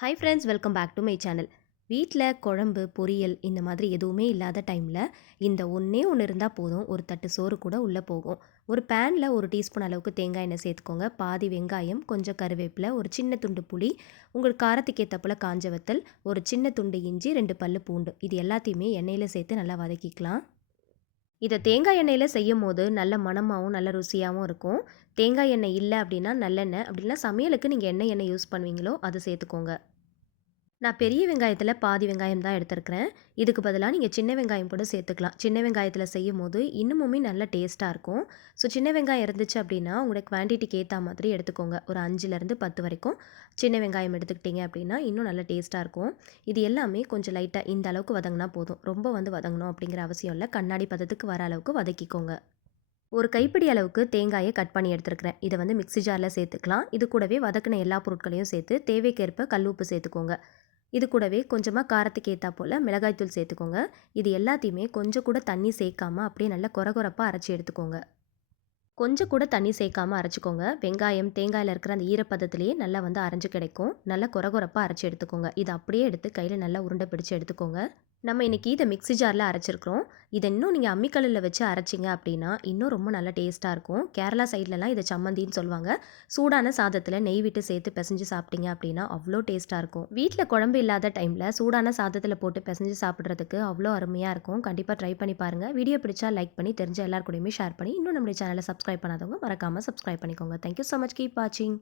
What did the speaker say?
Hi friends welcome back to my channel வீட்டில் குழம்பு பொரியல் இந்த மாதிரி எதுவுமே இல்லாத டைமில் இந்த ஒன்றே ஒன்று இருந்தால் போதும். ஒரு தட்டு சோறு கூட உள்ளே போகும். ஒரு பேனில் ஒரு டீஸ்பூன் அளவுக்கு தேங்காய் எண்ணெய் சேர்த்துக்கோங்க. பாதி வெங்காயம் கொஞ்சம் கருவேப்பிலை ஒரு சின்ன துண்டு புளி உங்கள் காரத்துக்கு ஏற்றப்போல் காஞ்ச வத்தல் ஒரு சின்ன துண்டு இஞ்சி ரெண்டு பல் பூண்டு. இது எல்லாத்தையுமே எண்ணெயில் சேர்த்து நல்லா வதக்கிக்கலாம். இதை தேங்காய் எண்ணெயில் செய்யும் போது நல்ல மணமாகவும் நல்ல ருசியாகவும் இருக்கும். தேங்காய் எண்ணெய் இல்லை அப்படின்னா நல்லெண்ணெய். அப்படின்னா சமையலுக்கு நீங்கள் என்ன எண்ணெய் யூஸ் பண்ணுவீங்களோ அதை சேர்த்துக்கோங்க. நான் பெரிய வெங்காயத்தில் பாதி வெங்காயம் தான் எடுத்துருக்கிறேன். இதுக்கு பதிலாக நீங்கள் சின்ன வெங்காயம் கூட சேர்த்துக்கலாம். சின்ன வெங்காயத்தில் செய்யும் போது இன்னுமுமே நல்ல டேஸ்ட்டாக இருக்கும். ஸோ சின்ன வெங்காயம் இருந்துச்சு அப்படின்னா உங்களோட குவான்டிட்டிக்கு ஏற்ற மாதிரி எடுத்துக்கோங்க. ஒரு அஞ்சுலேருந்து பத்து வரைக்கும் சின்ன வெங்காயம் எடுத்துக்கிட்டிங்க அப்படின்னா இன்னும் நல்ல டேஸ்ட்டாக இருக்கும். இது எல்லாமே கொஞ்சம் லைட்டாக இந்த அளவுக்கு வதங்கினா போதும். ரொம்ப வந்து வதங்கணும் அப்படிங்கிற அவசியம் இல்லை. கண்ணாடி பதத்துக்கு வர அளவுக்கு வதக்கிக்கோங்க. ஒரு கைப்பிடி அளவுக்கு தேங்காயை கட் பண்ணி எடுத்துருக்கிறேன். இதை வந்து மிக்ஸி ஜாரில் சேர்த்துக்கலாம். இது கூடவே வதக்கின எல்லா பொருட்களையும் சேர்த்து தேவைக்கேற்ப கல் உப்பு சேர்த்துக்கோங்க. இது கூடவே கொஞ்சமாக காரத்துக்கு ஏற்றா போல் மிளகாய்த்தூள் சேர்த்துக்கோங்க. இது எல்லாத்தையுமே கொஞ்சம் கூட தண்ணி சேர்க்காம அப்படியே நல்லா குறகுறப்பாக அரைச்சி எடுத்துக்கோங்க. கொஞ்சம் கூட தண்ணி சேர்க்காம அரைச்சிக்கோங்க. வெங்காயம் தேங்காயில் இருக்கிற அந்த ஈரப்பதத்துலேயே நல்லா வந்து அரைஞ்சு கிடைக்கும். நல்லா குறகுறப்பாக அரைச்சி எடுத்துக்கோங்க. இதை அப்படியே எடுத்து கையில் நல்லா உருண்டை பிடிச்சி எடுத்துக்கோங்க. நம்ம இன்றைக்கி இதை மிக்ஸி ஜாரில் அரைச்சிருக்கிறோம். இதை இன்னும் நீங்கள் அம்மிக்கல்லில் வச்சு அரைச்சிங்க அப்படின்னா இன்னும் ரொம்ப நல்லா டேஸ்ட்டாக இருக்கும். கேரளா சைட்லலாம் இதை சம்மந்தின்னு சொல்லுவாங்க. சூடான சாதத்தில் நெய் விட்டு சேர்த்து பிசைஞ்சு சாப்பிட்டீங்க அப்படின்னா அவ்வளோ டேஸ்ட்டாக இருக்கும். வீட்டில் குழம்பு இல்லாத டைமில் சூடான சாதத்தில் போட்டு பிசைஞ்சு சாப்பிட்றதுக்கு அவ்வளோ அருமையாக இருக்கும். கண்டிப்பாக ட்ரை பண்ணி பாருங்கள் வீடியோ பிடிச்சா லைக் பண்ணி தெரிஞ்ச எல்லாருக்கூடையுமே ஷேர் பண்ணி இன்னும் நம்மளுடைய சேனலை சப்ஸ்கிரைப் பண்ணாதவங்க மறக்காமல் சப்ஸ்கிரைப் பண்ணிக்கோங்க. தேங்க்யூ ஸோ மச் கீப் வாட்சிங்